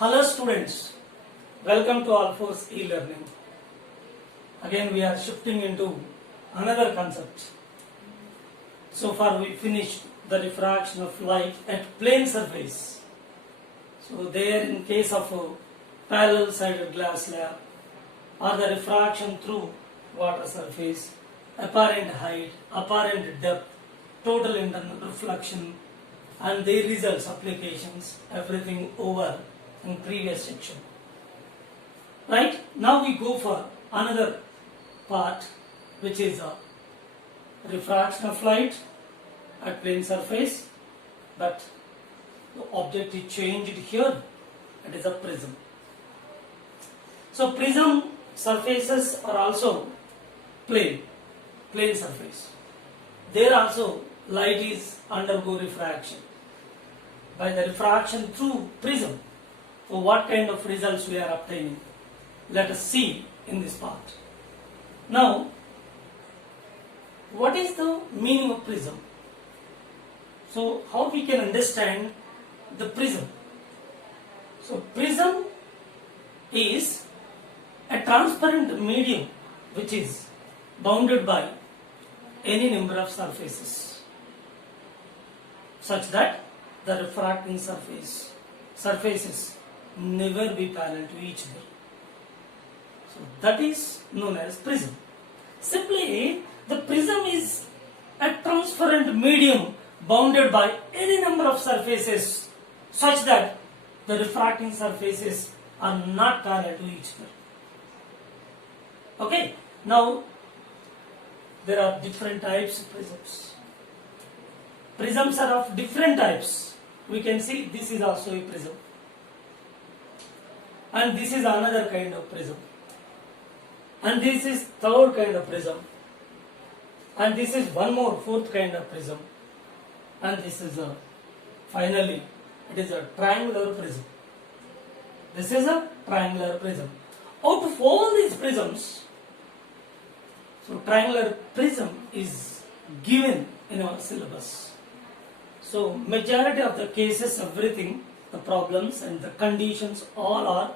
Hello students, welcome to Alphorce e-learning. Again we are shifting into another concept. So far we finished the diffraction of light at plane surface. So there in case of a parallel sided glass slab or the diffraction through water surface, apparent height, apparent depth, total internal reflection and their results, applications, everything over in previous section. Right, now we go for another part which is a refraction of light at plane surface, but the object is changed here. It is a prism. So prism surfaces are also plane surface. There also light is undergo refraction. By the refraction through prism, so what kind of results we are obtaining? Let us see in this part. Now, what is the meaning of prism? So how we can understand the prism? So prism is a transparent medium which is bounded by any number of surfaces such that the refracting surfaces never be parallel to each other. So that is known as prism. Simply, the prism is a transparent medium bounded by any number of surfaces such that the refracting surfaces are not parallel to each other. Okay, now there are different types of prisms. Prisms are of different types. We can see this is also a prism. And this is another kind of prism. And this is third kind of prism. And this is one more, fourth kind of prism. And this is finally, it is a triangular prism. This is a triangular prism. Out of all these prisms, so triangular prism is given in our syllabus. So majority of the cases, everything, the problems and the conditions all are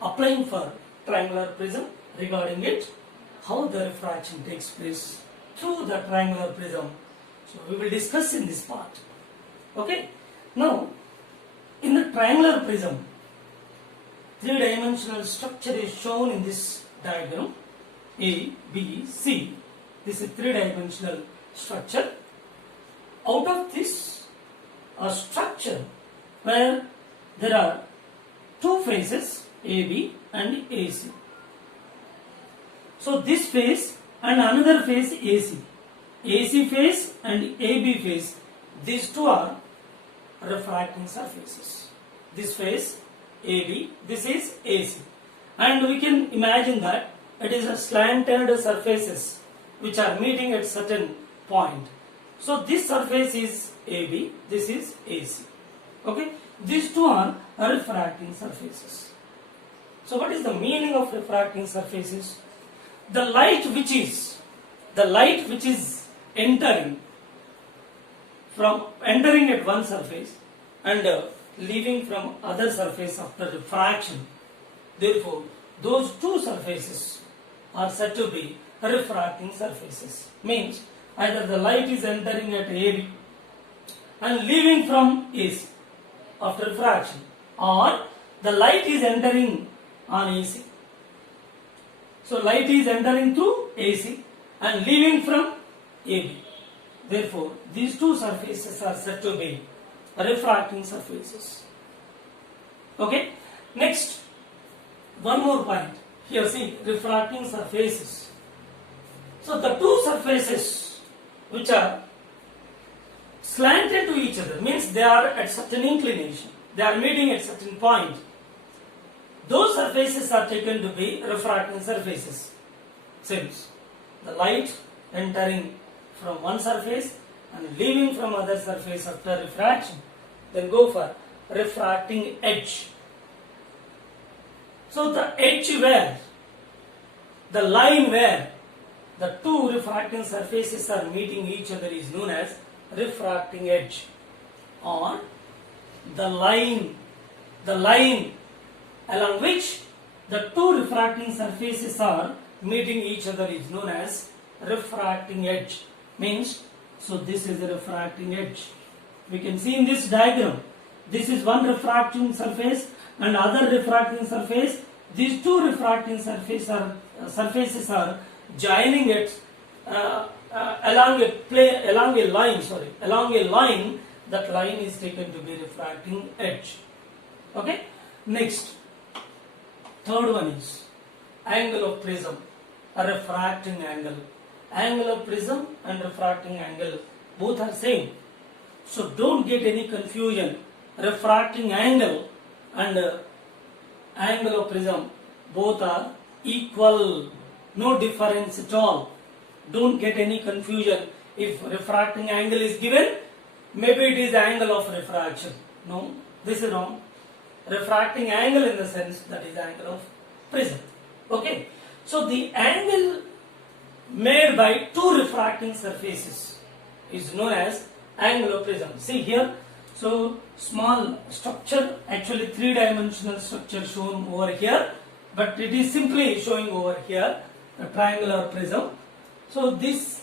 applying for triangular prism regarding it, how the refraction takes place through the triangular prism. So we will discuss in this part. Okay. Now, in the triangular prism, three-dimensional structure is shown in this diagram. A, B, C. This is three-dimensional structure. Out of this structure, where there are two faces, AB and AC. So this face and another face AC. AC face and AB face, these two are refracting surfaces. This face AB, this is AC. And we can imagine that it is a slanted surfaces which are meeting at certain point. So this surface is AB, this is AC. Okay, these two are refracting surfaces. So what is the meaning of refracting surfaces? The light which is entering at one surface and leaving from other surface after refraction. Therefore, those two surfaces are said to be refracting surfaces. Means either the light is entering at AB and leaving from AC after refraction, or the light is entering on AC. So light is entering through AC and leaving from AB. Therefore, these two surfaces are said to be refracting surfaces. Okay. Next, one more point. Here see, refracting surfaces. So the two surfaces which are slanted to each other, means they are at certain inclination, they are meeting at certain point. Those surfaces are taken to be refracting surfaces. Since the light entering from one surface and leaving from other surface after refraction, then go for refracting edge. So the edge where, the line where the two refracting surfaces are meeting each other is known as refracting edge, or the line along which the two refracting surfaces are meeting each other is known as refracting edge. Means, so this is a refracting edge. We can see in this diagram, this is one refracting surface and other refracting surface. These two refracting surfaces are joining it along a line. That line is taken to be refracting edge. Okay. Next, third one is angle of prism, a refracting angle. Angle of prism and refracting angle both are same. So don't get any confusion. Refracting angle and angle of prism both are equal. No difference at all. Don't get any confusion. If refracting angle is given, maybe it is angle of refraction. No, this is wrong. Refracting angle in the sense that is angle of prism. Okay. So the angle made by two refracting surfaces is known as angle of prism. See here. So small structure, actually three-dimensional structure shown over here, but it is simply showing over here a triangular prism. So this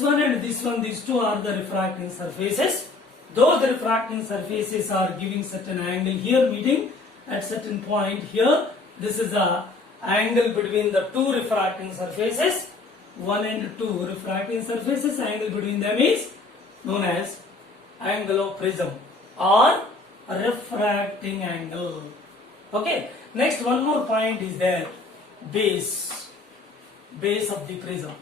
one and this one, these two are the refracting surfaces. Those refracting surfaces are giving certain angle here, meeting at certain point here. This is the angle between the two refracting surfaces. 1 and 2 refracting surfaces, angle between them is known as angle of prism or refracting angle. Okay. Next, one more point is there. Base of the prism.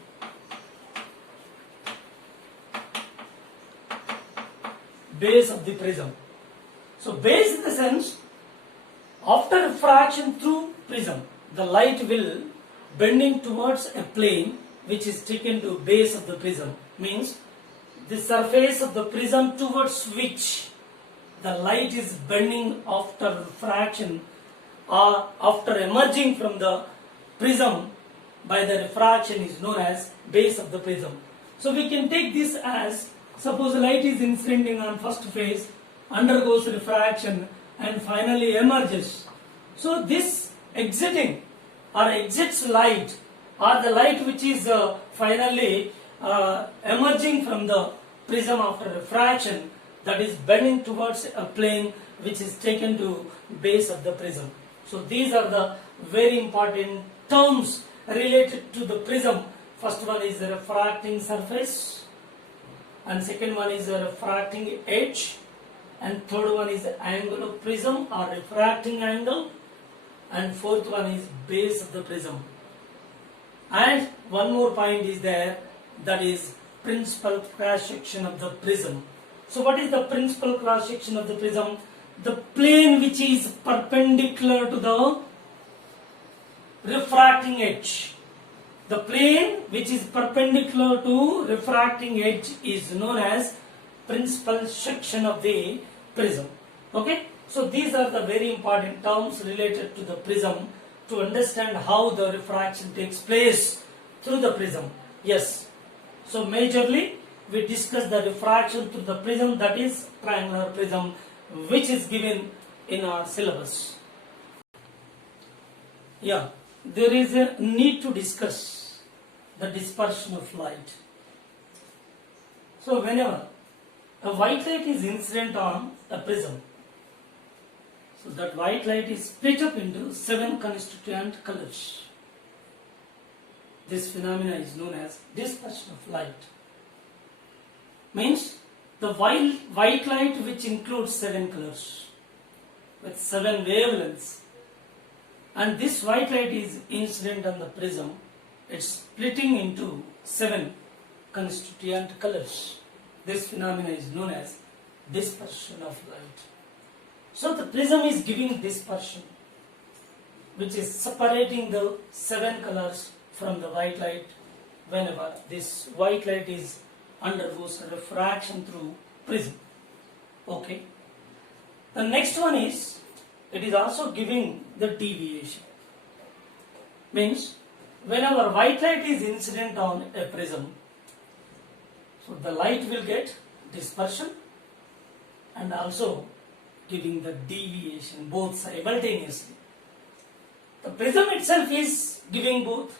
Base of the prism. So base in the sense, after refraction through prism, the light will bending towards a plane which is taken to base of the prism. Means the surface of the prism towards which the light is bending after refraction or after emerging from the prism by the refraction is known as base of the prism. So we can take this as, suppose light is incident on first phase, undergoes refraction and finally emerges. So this exiting or exits light or the light which is finally emerging from the prism after refraction, that is bending towards a plane which is taken to base of the prism. So these are the very important terms related to the prism. First one is the refracting surface, and second one is the refracting edge, and third one is the angle of prism or refracting angle, and fourth one is base of the prism. And one more point is there, that is principal cross section of the prism. So what is the principal cross section of the prism? The plane which is perpendicular to the refracting edge. The plane which is perpendicular to refracting edge is known as principal section of the prism. Okay. So these are the very important terms related to the prism to understand how the refraction takes place through the prism. Yes. So majorly we discuss the refraction through the prism, that is triangular prism, which is given in our syllabus. Yeah, there is a need to discuss the dispersion of light. So whenever a white light is incident on a prism, so that white light is split up into 7 constituent colors. This phenomena is known as dispersion of light. Means the white light which includes 7 colors with 7 wavelengths, and this white light is incident on the prism, it's splitting into 7 constituent colors. This phenomena is known as dispersion of light. So the prism is giving dispersion, which is separating the 7 colors from the white light whenever this white light is undergoes refraction through prism. Okay. The next one is, it is also giving the deviation. Means whenever white light is incident on a prism, so the light will get dispersion and also giving the deviation both simultaneously. the prism itself is giving both.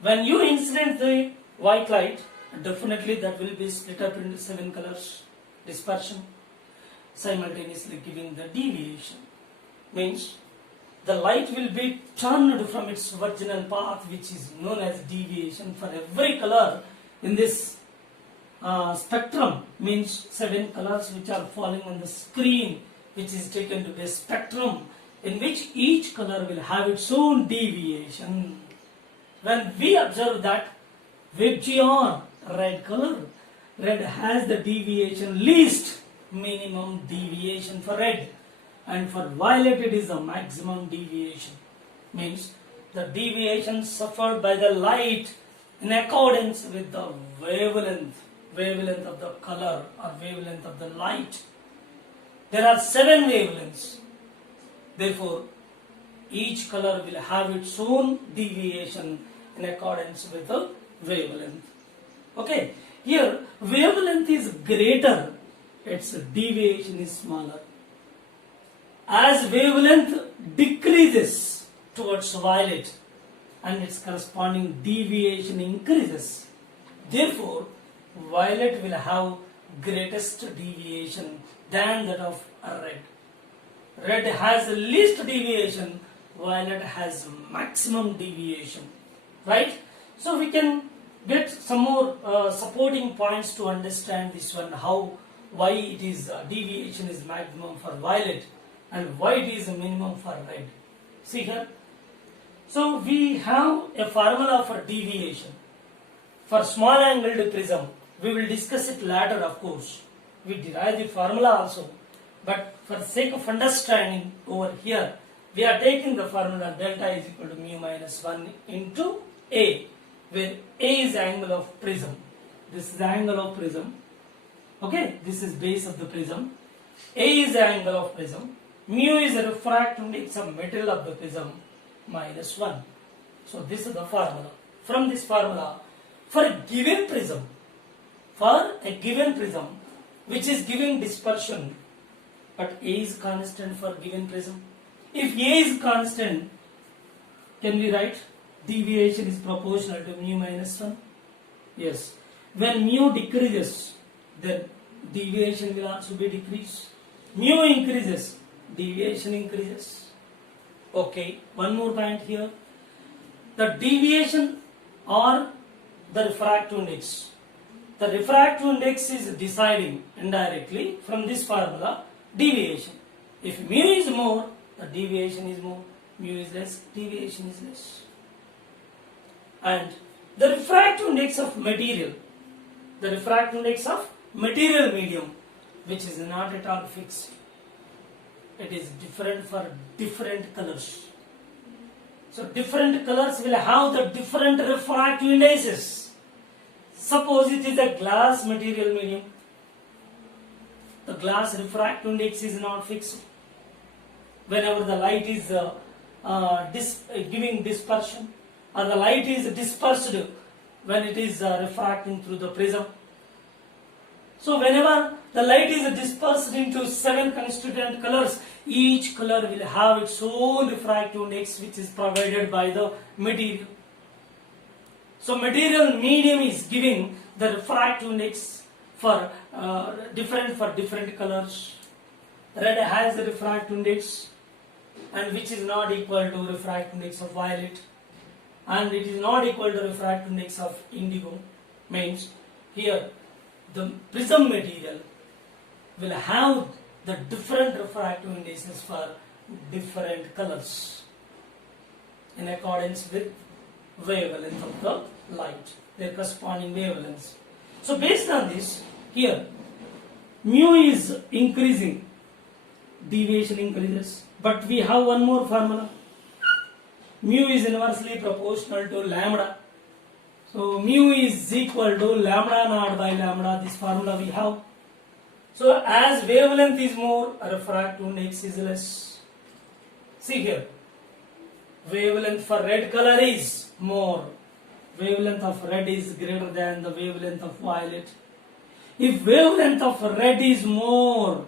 When you incident the white light, definitely that will be split up into 7 colors dispersion, simultaneously giving the deviation. Means the light will be turned from its original path, which is known as deviation for every color in this spectrum. Means 7 colors which are falling on the screen, which is taken to be a spectrum in which each color will have its own deviation. When we observe that Vibgyor red color, red has the deviation least minimum deviation for red, and for violet it is the maximum deviation. Means the deviation suffered by the light in accordance with the wavelength of the color or wavelength of the light. There are 7 wavelengths. Therefore, each color will have its own deviation in accordance with the wavelength. Okay, here wavelength is greater, its deviation is smaller. As wavelength decreases towards violet and its corresponding deviation increases, therefore violet will have greatest deviation than that of red. Red has the least deviation, violet has maximum deviation. Right? So we can get some more supporting points to understand this one, why it is deviation is maximum for violet and why it is a minimum for red. See here. So we have a formula for deviation. For small angled prism, we will discuss it later, of course. We derive the formula also. But for the sake of understanding over here, we are taking the formula delta is equal to mu minus 1 into A, where A is the angle of prism. This is the angle of prism. Okay, this is base of the prism. A is the angle of prism. Mu is the refractive index of material of the prism minus 1. So this is the formula. From this formula, for a given prism, which is giving dispersion, but A is constant for given prism. If A is constant, can we write deviation is proportional to mu minus 1? Yes. When mu decreases, then deviation will also be decreased. Mu increases, deviation increases. Okay, one more point here. The deviation or the refractive index. The refractive index is deciding indirectly from this formula deviation. If mu is more, the deviation is more. Mu is less, deviation is less. And the refractive index of material, medium, which is not at all fixed. It is different for different colors. So different colors will have the different refractive indices. Suppose it is a glass material medium. The glass refractive index is not fixed. Whenever the light is giving dispersion, or the light is dispersed when it is refracting through the prism. So whenever the light is dispersed into 7 constituent colors, each color will have its own refractive index, which is provided by the material. So material medium is giving the refractive index for different colors. Red has the refractive index, and which is not equal to refractive index of violet, and it is not equal to refractive index of indigo. Means here the prism material will have the different refractive indices for different colors in accordance with wavelength of the light, their corresponding wavelengths. So based on this, here mu is increasing, deviation increases, but we have one more formula. Mu is inversely proportional to lambda. So mu is equal to lambda naught by lambda. This formula we have. So as wavelength is more, refractive index is less. See here, wavelength for red color is more. Wavelength of red is greater than the wavelength of violet. If wavelength of red is more,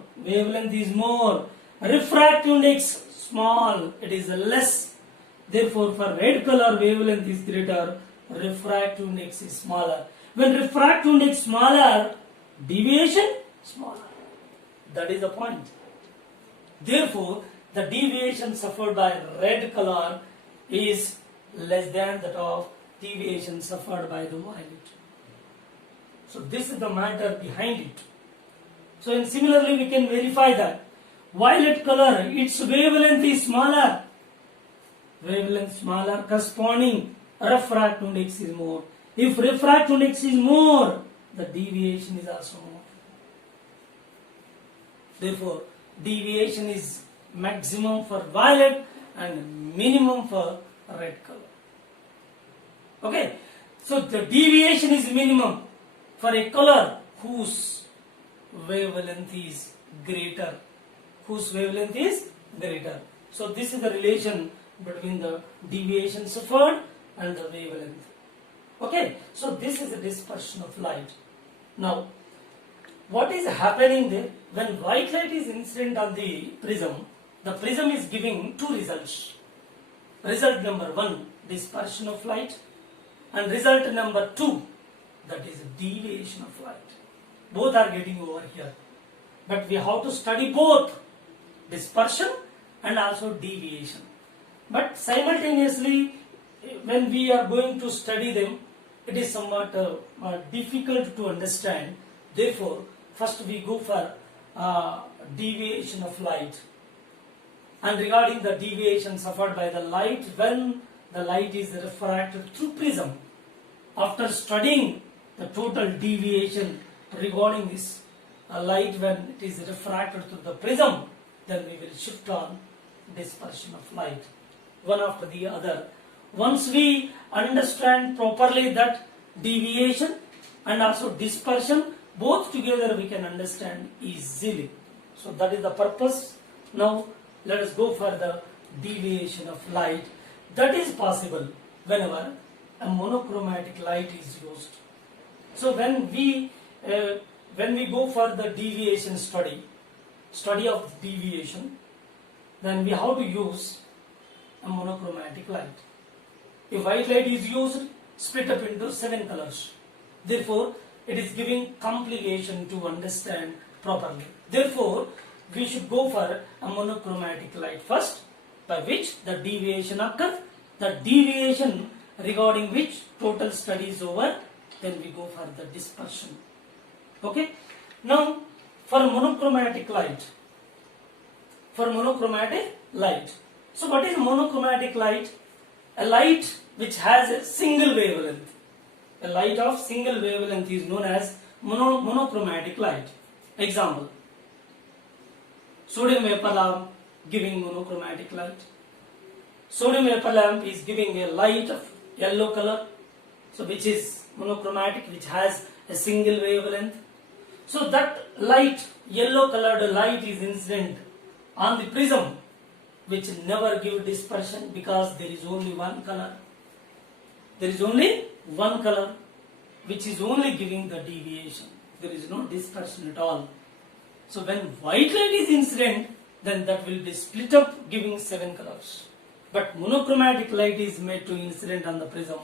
refractive index small, it is less. Therefore, for red color, wavelength is greater, refractive index is smaller. When refractive index smaller, deviation smaller. That is the point. Therefore, the deviation suffered by red color is less than that of deviation suffered by the violet. So this is the matter behind it. So and similarly we can verify that violet color, its wavelength is smaller. Wavelength smaller, corresponding refractive index is more. If refractive index is more, the deviation is also more. Therefore, deviation is maximum for violet and minimum for red color. Okay, so the deviation is minimum for a color whose wavelength is greater. Whose wavelength is greater. So this is the relation between the deviation suffered and the wavelength. Okay, so this is the dispersion of light. Now, what is happening there? When white light is incident on the prism is giving two results. Result number 1, dispersion of light, and result number 2, that is deviation of light. Both are getting over here. But we have to study both dispersion and also deviation. But simultaneously, when we are going to study them, it is somewhat difficult to understand. Therefore, first we go for deviation of light. And regarding the deviation suffered by the light when the light is refracted through prism. After studying the total deviation regarding this light when it is refracted through the prism, then we will shift on dispersion of light one after the other. Once we understand properly that deviation and also dispersion, both together we can understand easily. So that is the purpose. Now let us go for the deviation of light. That is possible whenever a monochromatic light is used. So when we go for the deviation study of deviation, then we have to use a monochromatic light. If white light is used, split up into 7 colors. Therefore, it is giving complication to understand properly. Therefore, we should go for a monochromatic light first, by which the deviation occurs. The deviation regarding which total study is over, then we go for the dispersion. Okay. Now, for monochromatic light. So, what is monochromatic light? A light which has a single wavelength. A light of single wavelength is known as monochromatic light. Example: sodium vapor lamp giving monochromatic light. Sodium vapor lamp is giving a light of yellow color, so which is monochromatic, which has a single wavelength. So that light, yellow colored light, is incident on the prism, which never give dispersion because there is only one color. There is only one color which is only giving the deviation. There is no dispersion at all. So when white light is incident, then that will be split up giving 7 colors. But monochromatic light is made to incident on the prism,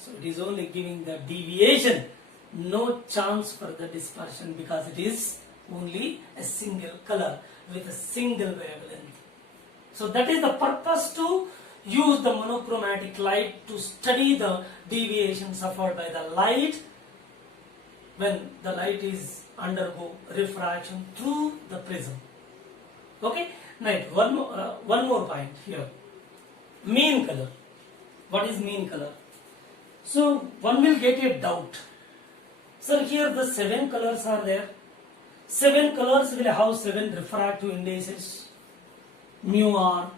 so it is only giving the deviation, no chance for the dispersion because it is only a single color with a single wavelength. So that is the purpose to use the monochromatic light to study the deviation suffered by the light when the light is undergo refraction through the prism. Okay, now one more point here. Mean color. What is mean color? So one will get a doubt. So here the 7 colors are there. 7 colors will have 7 refractive indices. Mu R,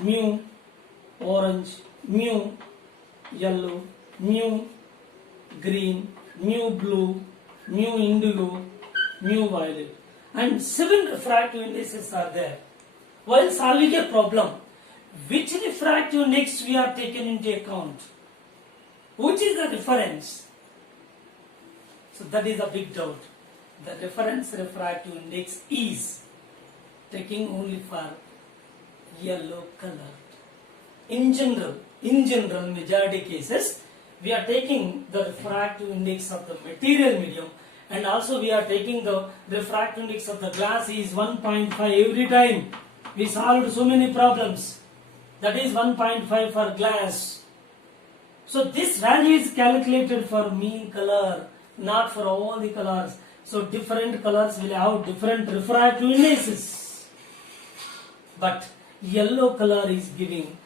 mu orange, mu yellow, mu green, mu blue, mu indigo, mu violet, and 7 refractive indices are there. While solving a problem, which refractive index we are taken into account? Which is the reference? So that is a big doubt. The reference refractive index is taking only for yellow color. In general, majority cases, we are taking the refractive index of the material medium, and also we are taking the refractive index of the glass is 1.5 every time. We solved so many problems. That is 1.5 for glass. So this value is calculated for mean color, not for all the colors. So different colors will have different refractive indices. But yellow color is giving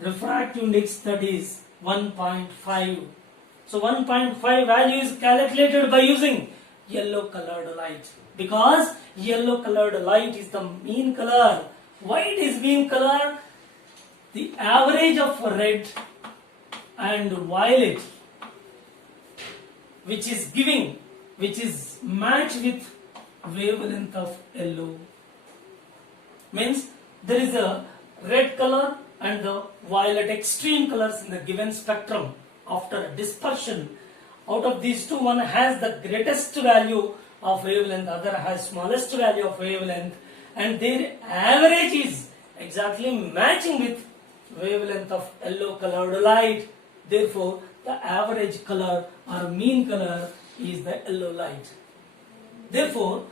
refractive index that is 1.5. So 1.5 value is calculated by using yellow colored light, because yellow colored light is the mean color. Why it is mean color? The average of red and violet, which is matched with wavelength of yellow, means there is a red color and the violet extreme colors in the given spectrum. After dispersion, out of these two, one has the greatest value of wavelength, other has smallest value of wavelength, and their average is exactly matching with wavelength of yellow colored light. Therefore, the average color or mean color is the yellow light. Therefore,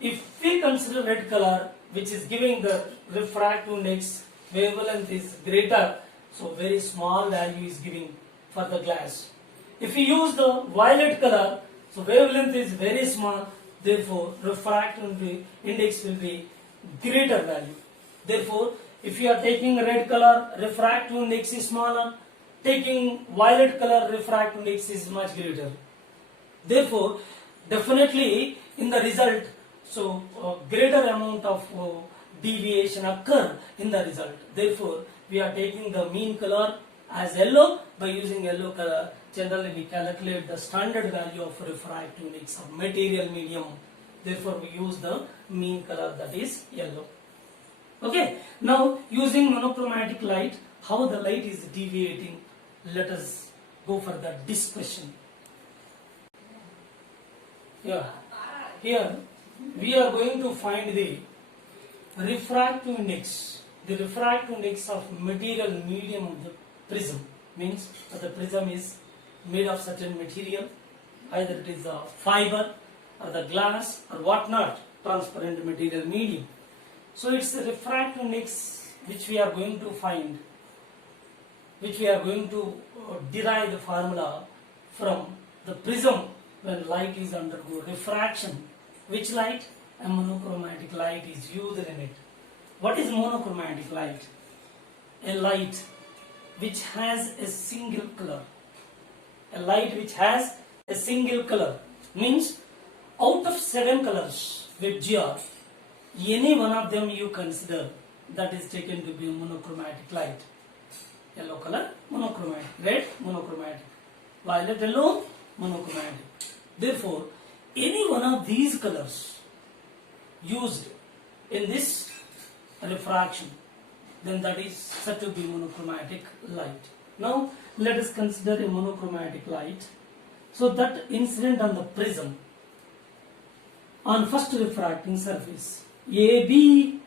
if we consider red color, which is giving the refractive index, wavelength is greater, so very small value is giving for the glass. If we use the violet color, so wavelength is very small, therefore refractive index will be greater value. Therefore, if you are taking red color, refractive index is smaller. Taking violet color, refractive index is much greater. Therefore, definitely in the result, so greater amount of deviation occur in the result. Therefore, we are taking the mean color as yellow. By using yellow color, generally we calculate the standard value of refractive index of material medium. Therefore, we use the mean color, that is yellow. Okay, now using monochromatic light, how the light is deviating, let us go for the discussion. Here we are going to find the refractive index. The refractive index of material medium of the prism, means that the prism is made of certain material, either it is a fiber or the glass or whatnot, transparent material medium. So it's the refractive index which we are going to find, which we are going to derive the formula from the prism when light is undergo refraction. Which light? A monochromatic light is used in it. What is monochromatic light? A light which has a single color. A light which has a single color means out of 7 colors which are, any one of them you consider, that is taken to be a monochromatic light. Yellow color, monochromatic. Red, monochromatic. Violet, yellow, monochromatic. Therefore, any one of these colors used in this refraction, then that is said to be monochromatic light. Now, let us consider a monochromatic light. So that incident on the prism, on first refracting surface, AB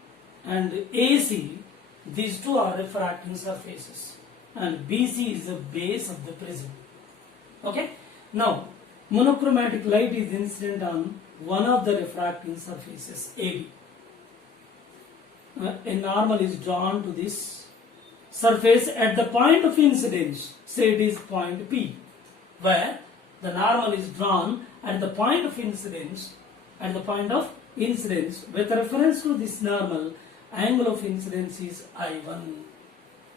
and AC, these two are refracting surfaces, and BC is the base of the prism. Okay. Now, monochromatic light is incident on one of the refracting surfaces, AB. A normal is drawn to this surface at the point of incidence, say it is point P, where the normal is drawn at the point of incidence, with reference to this normal, angle of incidence is I1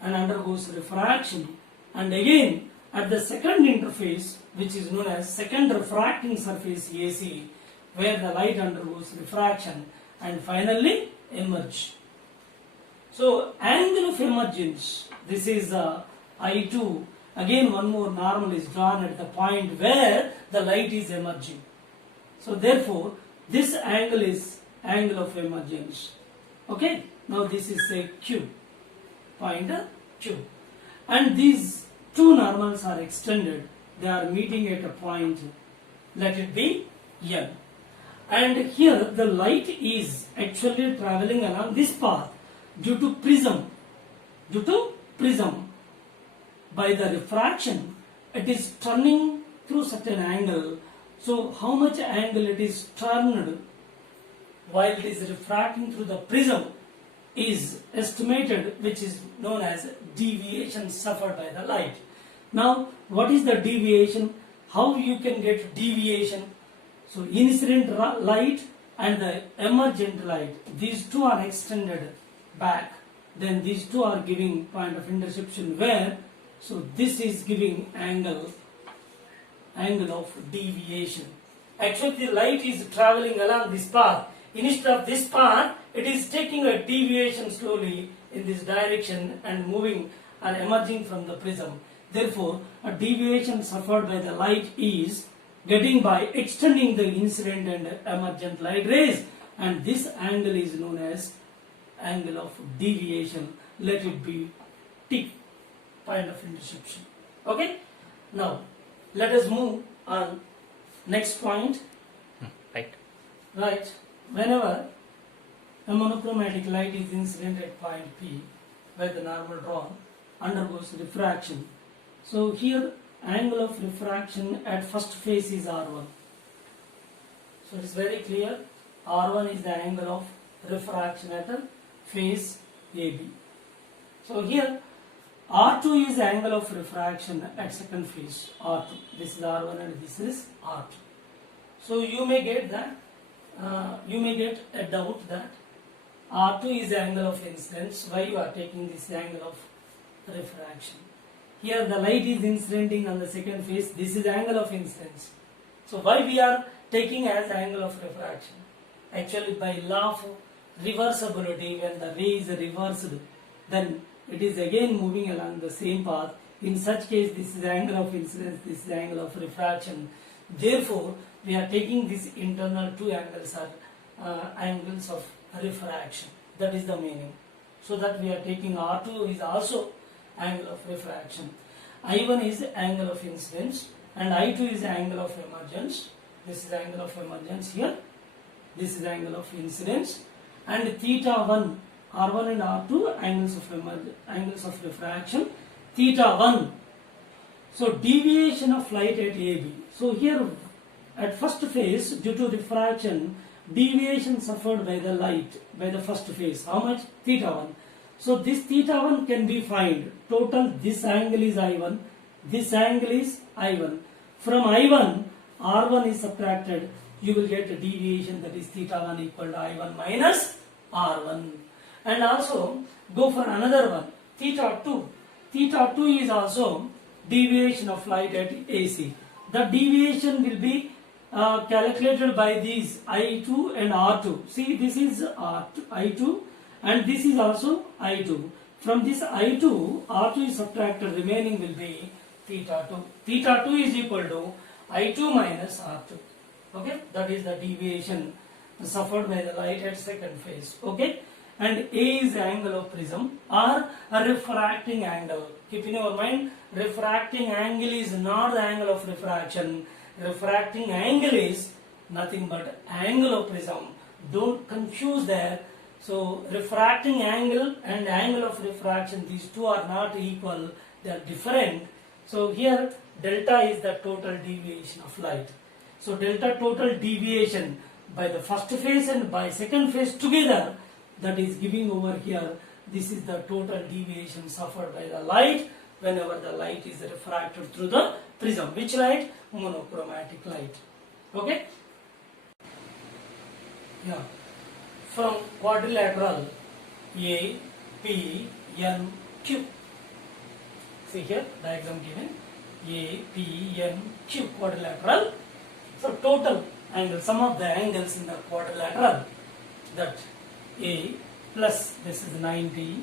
and undergoes refraction, and again at the second interface, which is known as second refracting surface AC, where the light undergoes refraction and finally emerge. So angle of emergence, this is I2. Again one more normal is drawn at the point where the light is emerging. So therefore this angle is angle of emergence. Okay. Now this is say Q, point Q, and these two normals are extended. They are meeting at a point, let it be N. And here the light is actually traveling along this path. due to prism, by the refraction, it is turning through certain angle. So how much angle it is turned while it is refracting through the prism is estimated, which is known as deviation suffered by the light. Now, what is the deviation? How you can get deviation? So incident light and the emergent light, these two are extended back. Then these two are giving point of interception where, so this is giving angle of deviation. Actually, the light is traveling along this path. Instead of this path, it is taking a deviation slowly in this direction and moving or emerging from the prism. Therefore, a deviation suffered by the light is getting by extending the incident and emergent light rays, and this angle is known as angle of deviation. Let it be T, point of interception. Okay? Now, let us move on next point. Right. Whenever a monochromatic light is incident at point P where the normal drawn undergoes refraction. So here angle of refraction at first phase is R1. So it is very clear. R1 is the angle of refraction at a phase AB. So here R2 is the angle of refraction at second phase R2. This is R1 and this is R2. So you may get that. You may get a doubt that R2 is the angle of incidence. Why you are taking this angle of refraction? Here the light is incidenting on the second phase. This is the angle of incidence. So why we are taking as angle of refraction? Actually, by law of reversibility, when the ray is reversed, then it is again moving along the same path. In such case, this is the angle of incidence, this is the angle of refraction. Therefore, we are taking these internal two angles are angles of refraction. That is the meaning. So that we are taking R2 is also angle of refraction. I1 is angle of incidence and I2 is angle of emergence. This is angle of emergence here. This is angle of incidence. And theta 1, R1 and R2 angles of refraction. Theta 1. So deviation of light at AB. So here at first phase, due to refraction, deviation suffered by the light by the first phase. How much? Theta 1. So this theta 1 can be found. Total this angle is I1. This angle is I1. From I1, R1 is subtracted. You will get a deviation, that is theta 1 equal to I1 minus R1. And also go for another one. Theta 2. Theta 2 is also deviation of light at AC. The deviation will be calculated by these I2 and R2. See, this is I2 and this is also I2. From this I2, R2 is subtracted, remaining will be theta 2. Theta 2 is equal to I2 minus R2. Okay, that is the deviation suffered by the light at second phase. Okay, and A is the angle of prism or a refracting angle. Keep in your mind, refracting angle is not the angle of refraction. Refracting angle is nothing but angle of prism. Don't confuse there. So refracting angle and angle of refraction, these two are not equal, they are different. So here delta is the total deviation of light. So delta total deviation by the first phase and by second phase together, that is giving over here, this is the total deviation suffered by the light whenever the light is refracted through the prism. Which light? Monochromatic light. Okay? Yeah. From quadrilateral A, P, N, Q. See here, diagram given. A, P, N, Q, quadrilateral. So total angle, sum of the angles in the quadrilateral, that A plus this is 90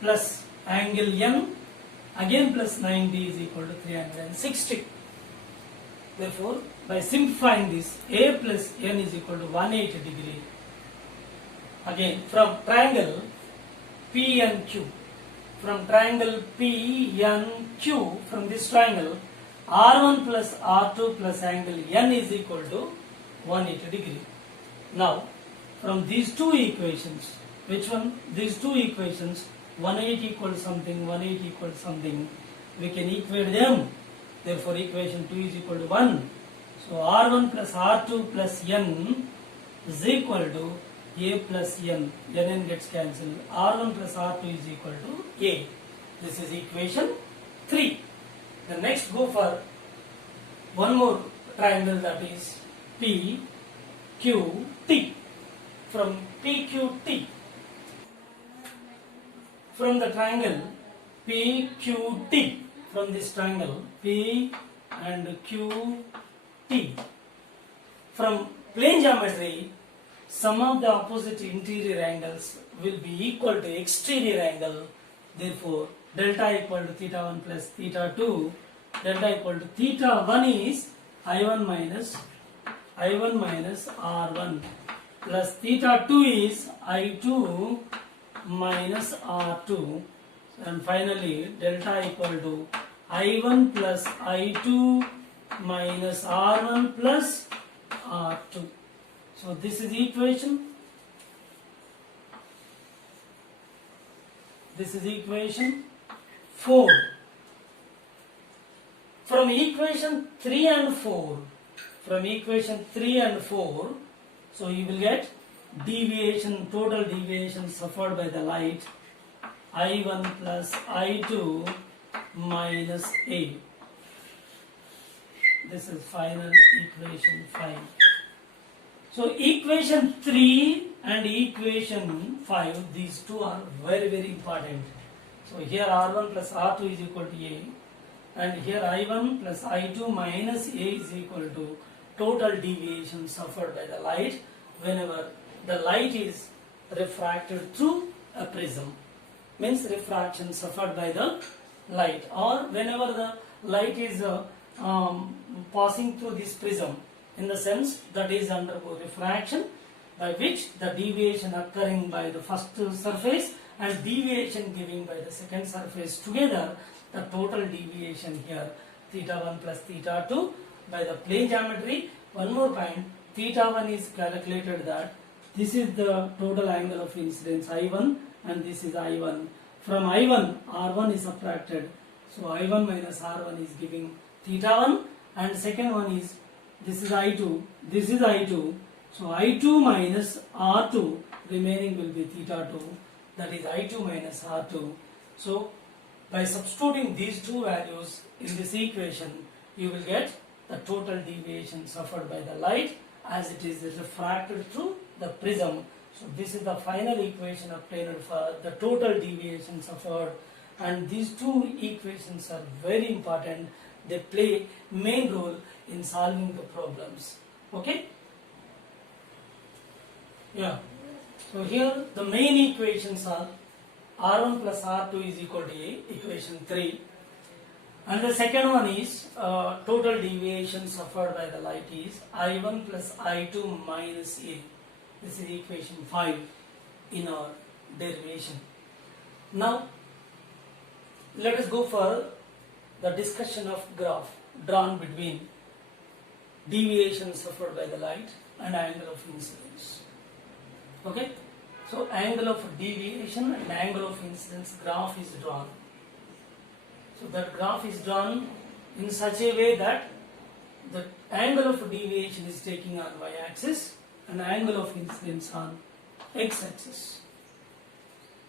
plus angle N again plus 90 is equal to 360. Therefore, by simplifying this, A plus N is equal to 180 degree. Again, from triangle PNQ, from triangle PNQ, from this triangle, R1 plus R2 plus angle N is equal to 180 degree. Now, from these two equations, Which one? These two equations, 180 equals something, 180 equals something. We can equate them. Therefore, equation 2 is equal to 1. So, R1 plus R2 plus N is equal to A plus N. N gets cancelled. R1 plus R2 is equal to A. This is equation 3. The next go for one more triangle, that is PQT. From PQT, from the triangle PQT, from this triangle P and QT, from plane geometry, sum of the opposite interior angles will be equal to exterior angle. Therefore, delta equal to theta 1 plus theta 2. Delta equal to theta 1 is I1 minus R1 plus theta 2 is I2 minus R2, and finally delta equal to I1 plus I2 minus R1 plus R2. So this is equation. This is equation 4. From equation 3 and 4, so you will get deviation, total deviation suffered by the light, I1 plus I2 minus A. This is final equation 5. So equation 3 and equation 5, these two are very, very important. So here R1 plus R2 is equal to A, and here I1 plus I2 minus A is equal to total deviation suffered by the light whenever the light is refracted through a prism. Means refraction suffered by the light, or whenever the light is passing through this prism, in the sense that is undergo refraction, by which the deviation occurring by the first surface and deviation given by the second surface together, the total deviation here theta 1 plus theta 2 by the plane geometry. One more point, theta 1 is calculated that this is the total angle of incidence I1 and this is I1. From I1, R1 is subtracted, so I1 minus R1 is giving theta 1, and second one is this is I2, this is I2, so I2 minus R2 remaining will be theta 2, that is I2 minus R2. So by substituting these two values in this equation, you will get the total deviation suffered by the light as it is refracted through the prism. So this is the final equation obtained for the total deviation suffered, and these two equations are very important. They play main role in solving the problems. Okay? Yeah. So here the main equations are R1 plus R2 is equal to A, equation 3. And the second one is total deviation suffered by the light is I1 plus I2 minus A. This is equation 5 in our derivation. Now, let us go for the discussion of graph drawn between deviation suffered by the light and angle of incidence. Okay? So, angle of deviation and angle of incidence graph is drawn. So, that graph is drawn in such a way that the angle of deviation is taking on y-axis and angle of incidence on x-axis.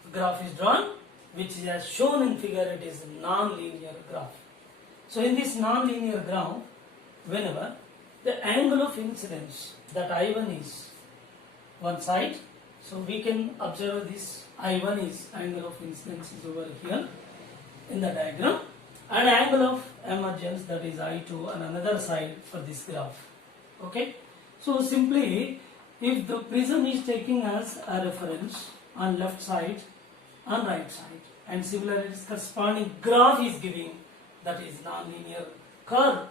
The graph is drawn, which is as shown in figure. It is a non-linear graph. So in this non-linear graph, whenever the angle of incidence, that I1 is one side, so we can observe this I1 is angle of incidence is over here in the diagram, and angle of emergence, that is I2, on another side for this graph. Okay, so simply if the prism is taking as a reference on left side, on right side, and similarly its corresponding graph is giving, that is non-linear curve,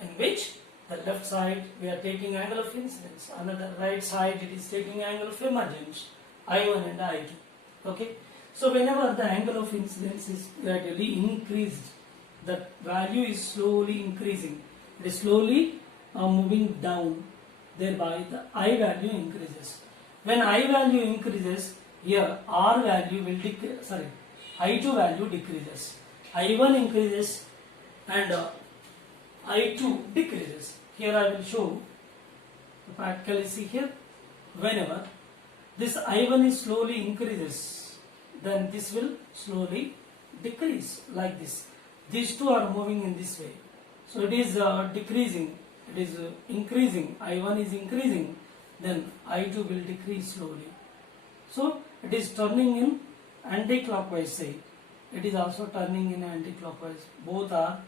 in which the left side we are taking angle of incidence, on the right side it is taking angle of emergence, I1 and I2. Okay, so whenever the angle of incidence is gradually increased, the value is slowly increasing, it is slowly moving down, thereby the I value increases. When I value increases, here R value will decrease, sorry, I2 value decreases, I1 increases and I2 decreases. Here I will show practically. See here, whenever this I1 is slowly increases, then this will slowly decrease like this. These two are moving in this way. So it is decreasing, it is increasing, I1 is increasing, then I2 will decrease slowly. So it is turning in anti-clockwise side. It is also turning in anti-clockwise. Both are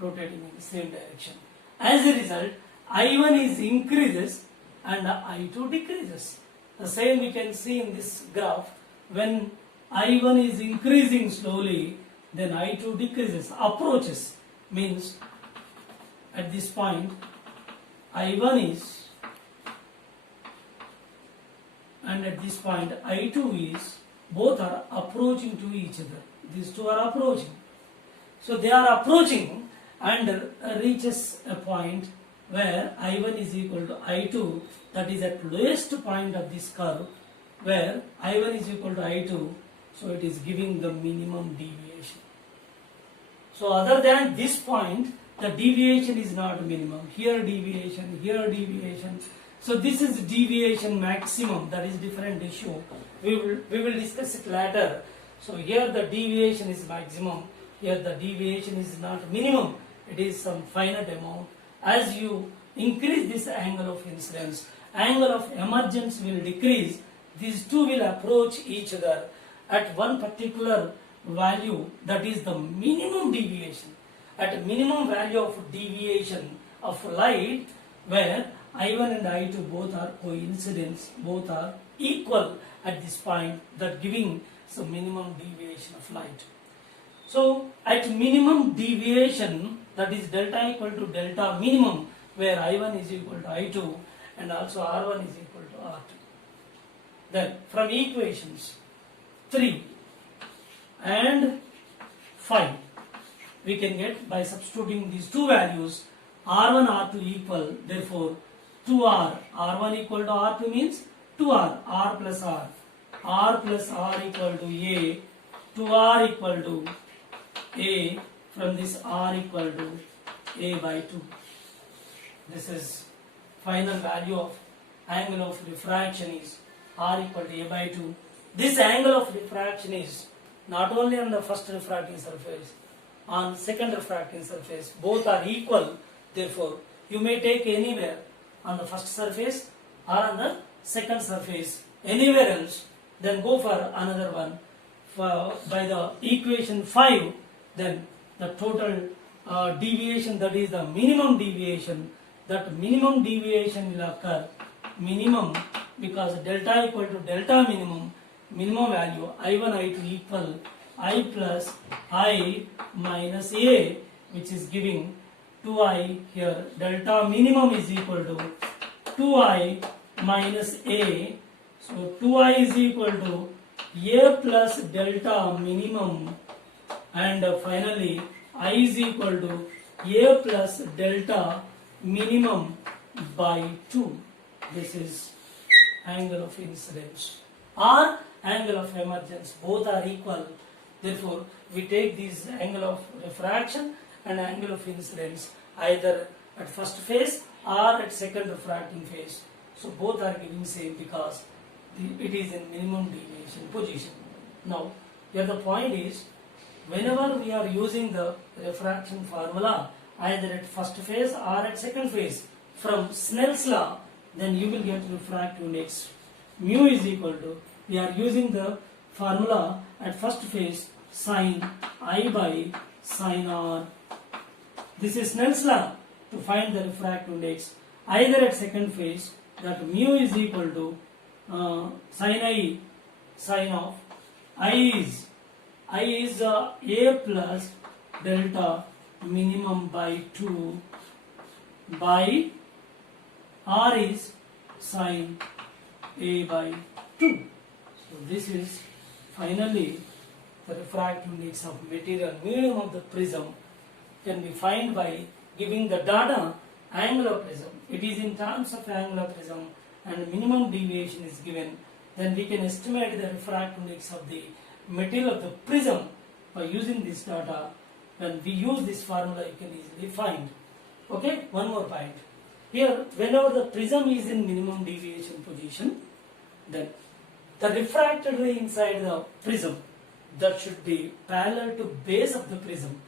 rotating in the same direction. As a result, I1 is increases and I2 decreases. The same we can see in this graph. When I1 is increasing slowly, then I2 decreases, approaches, means at this point I1 is, and at this point I2 is, both are approaching to each other. These two are approaching. So they are approaching and reaches a point where I1 is equal to I2, that is at lowest point of this curve, where I1 is equal to I2, so it is giving the minimum deviation. So other than this point, the deviation is not minimum. Here deviation, here deviation. So this is deviation maximum, that is different issue. We will discuss it later. So here the deviation is maximum, here the deviation is not minimum, it is some finite amount. As you increase this angle of incidence, angle of emergence will decrease, these two will approach each other at one particular value, that is the minimum deviation. At minimum value of deviation of light, where I1 and I2 both are coincidence, both are equal at this point, that giving some minimum deviation of light. So at minimum deviation, that is delta equal to delta minimum, where I1 is equal to I2 and also R1 is equal to R2. Then from equations 3 and 5, we can get, by substituting these two values, R1, R2 equal, therefore 2R, R1 equal to R2 means 2R, R plus R equal to A, 2R equal to A, from this R equal to A by 2. This is final value of angle of refraction is R equal to A by 2. This angle of refraction is not only on the first refracting surface, on second refracting surface, both are equal. Therefore, you may take anywhere on the first surface or on the second surface, anywhere else, then go for another one. By the equation 5, then the total deviation, that is the minimum deviation, that minimum deviation will occur, minimum, because delta equal to delta minimum, minimum value I1, I2 equal I plus I minus A, which is giving 2I here. Delta minimum is equal to 2I minus A. So 2I is equal to A plus delta minimum, and finally I is equal to A plus delta minimum by 2. This is angle of incidence or angle of emergence. Both are equal. Therefore, we take this angle of refraction and angle of incidence either at first phase or at second refracting phase. So both are giving same because it is in minimum deviation position. Now, here the point is, whenever we are using the refraction formula either at first phase or at second phase from Snell's law, then you will get refractive index. Mu is equal to, we are using the formula at first phase sin I by sin R. This is Snell's law to find the refractive index. Either at second phase, that mu is equal to sin I, sin of I is A plus delta minimum by 2 by R is sin A by 2. So this is finally the refractive index of material. Medium of the prism can be found by giving the data angle of prism. It is in terms of angle of prism and minimum deviation is given. then we can estimate the refractive index of the material of the prism by using this data. When we use this formula, you can easily find. Okay, one more point. Here, whenever the prism is in minimum deviation position, then the refracted ray inside the prism, that should be parallel to base of the prism.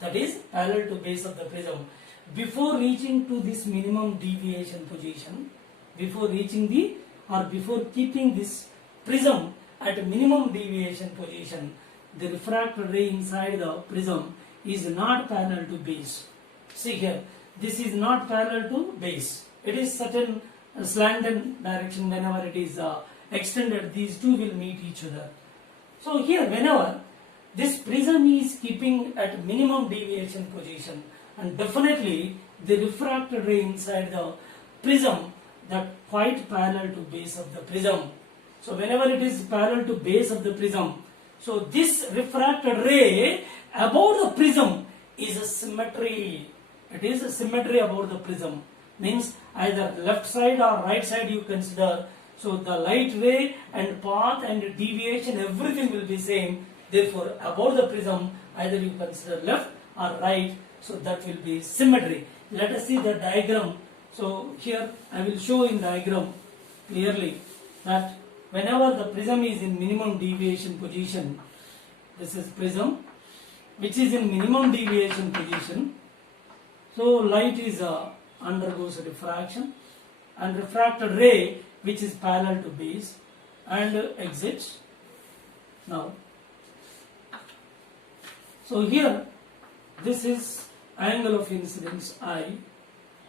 That is parallel to base of the prism. Before reaching to this minimum deviation position, before keeping this prism at a minimum deviation position, the refracted ray inside the prism is not parallel to base. See here, this is not parallel to base. It is certain slanted direction. Whenever it is extended, these two will meet each other. So here, whenever this prism is keeping at minimum deviation position, and definitely the refracted ray inside the prism that quite parallel to base of the prism. So whenever it is parallel to base of the prism, so this refracted ray about the prism is a symmetry. It is a symmetry about the prism. Means either left side or right side you consider. So the light ray and path and deviation, everything will be same. Therefore, above the prism, either you consider left or right. So that will be symmetry. Let us see the diagram. So here I will show in diagram clearly that whenever the prism is in minimum deviation position, this is prism which is in minimum deviation position. So light is undergoes a diffraction, and refracted ray which is parallel to base and exits. Now, so here this is angle of incidence I,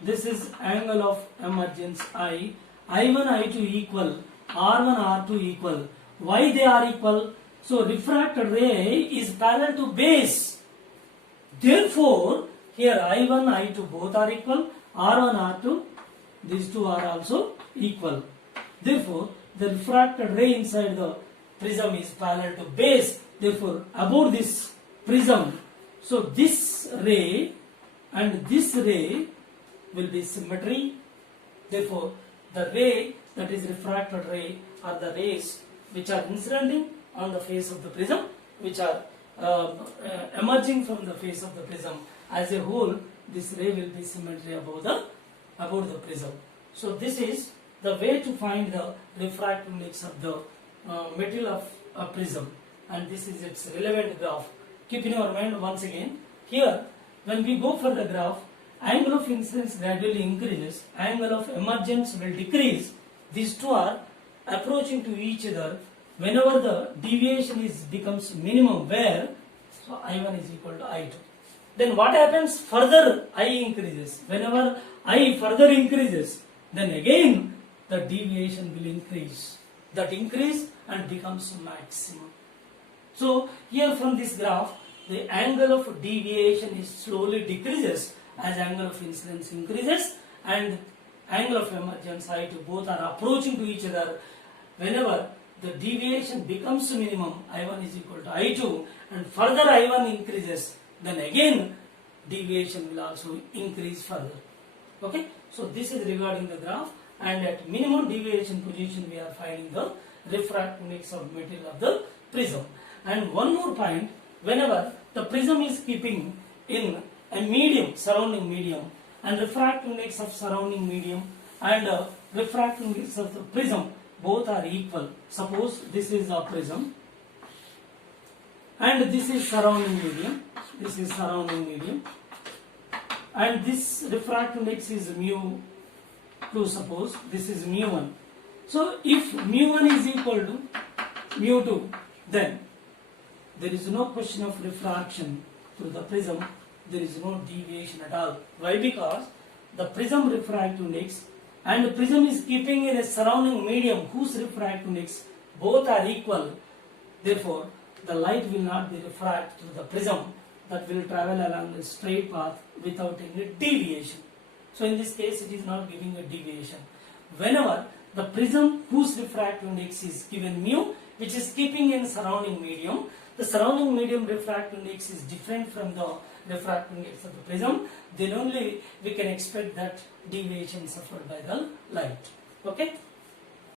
this is angle of emergence I, I1 I2 equal, R1 R2 equal. Why they are equal? So refracted ray is parallel to base. Therefore, here I1 I2 both are equal, R1 R2, these two are also equal. Therefore, the refracted ray inside the prism is parallel to base. Therefore, above this prism, so this ray and this ray will be symmetry. Therefore, the ray that is refracted ray are the rays which are incidenting on the face of the prism, which are emerging from the face of the prism. As a whole, this ray will be symmetry above the prism. So this is the way to find the refractive index of the material of a prism, and this is its relevant graph. Keep in your mind once again, here when we go for the graph, angle of incidence gradually increases, angle of emergence will decrease. These two are approaching to each other whenever the deviation becomes minimum, where so I1 is equal to I2. Then what happens? Further I increases. Whenever I further increases, then again the deviation will increase. That increase and becomes maximum. So here from this graph, the angle of deviation is slowly decreases as angle of incidence increases, and angle of emergence I2 both are approaching to each other. Whenever the deviation becomes minimum, I1 is equal to I2, and further I1 increases, then again deviation will also increase further. Okay, so this is regarding the graph, and at minimum deviation position we are finding the refractive index of material of the prism. And one more point, whenever the prism is keeping in a medium, surrounding medium, and refractive index of surrounding medium and refractive index of the prism both are equal. Suppose this is a prism and this is surrounding medium, this is surrounding medium, and this refractive index is mu2, suppose this is mu1. So if mu1 is equal to mu2, then there is no question of refraction through the prism, there is no deviation at all. Why? Because the prism refractive index and the prism is keeping in a surrounding medium whose refractive index both are equal. Therefore, the light will not be refracted through the prism, that will travel along a straight path without any deviation. So in this case, it is not giving a deviation. Whenever the prism whose refractive index is given mu, which is keeping in surrounding medium, the surrounding medium refractive index is different from the refractive index of the prism, then only we can expect that deviation suffered by the light. Okay.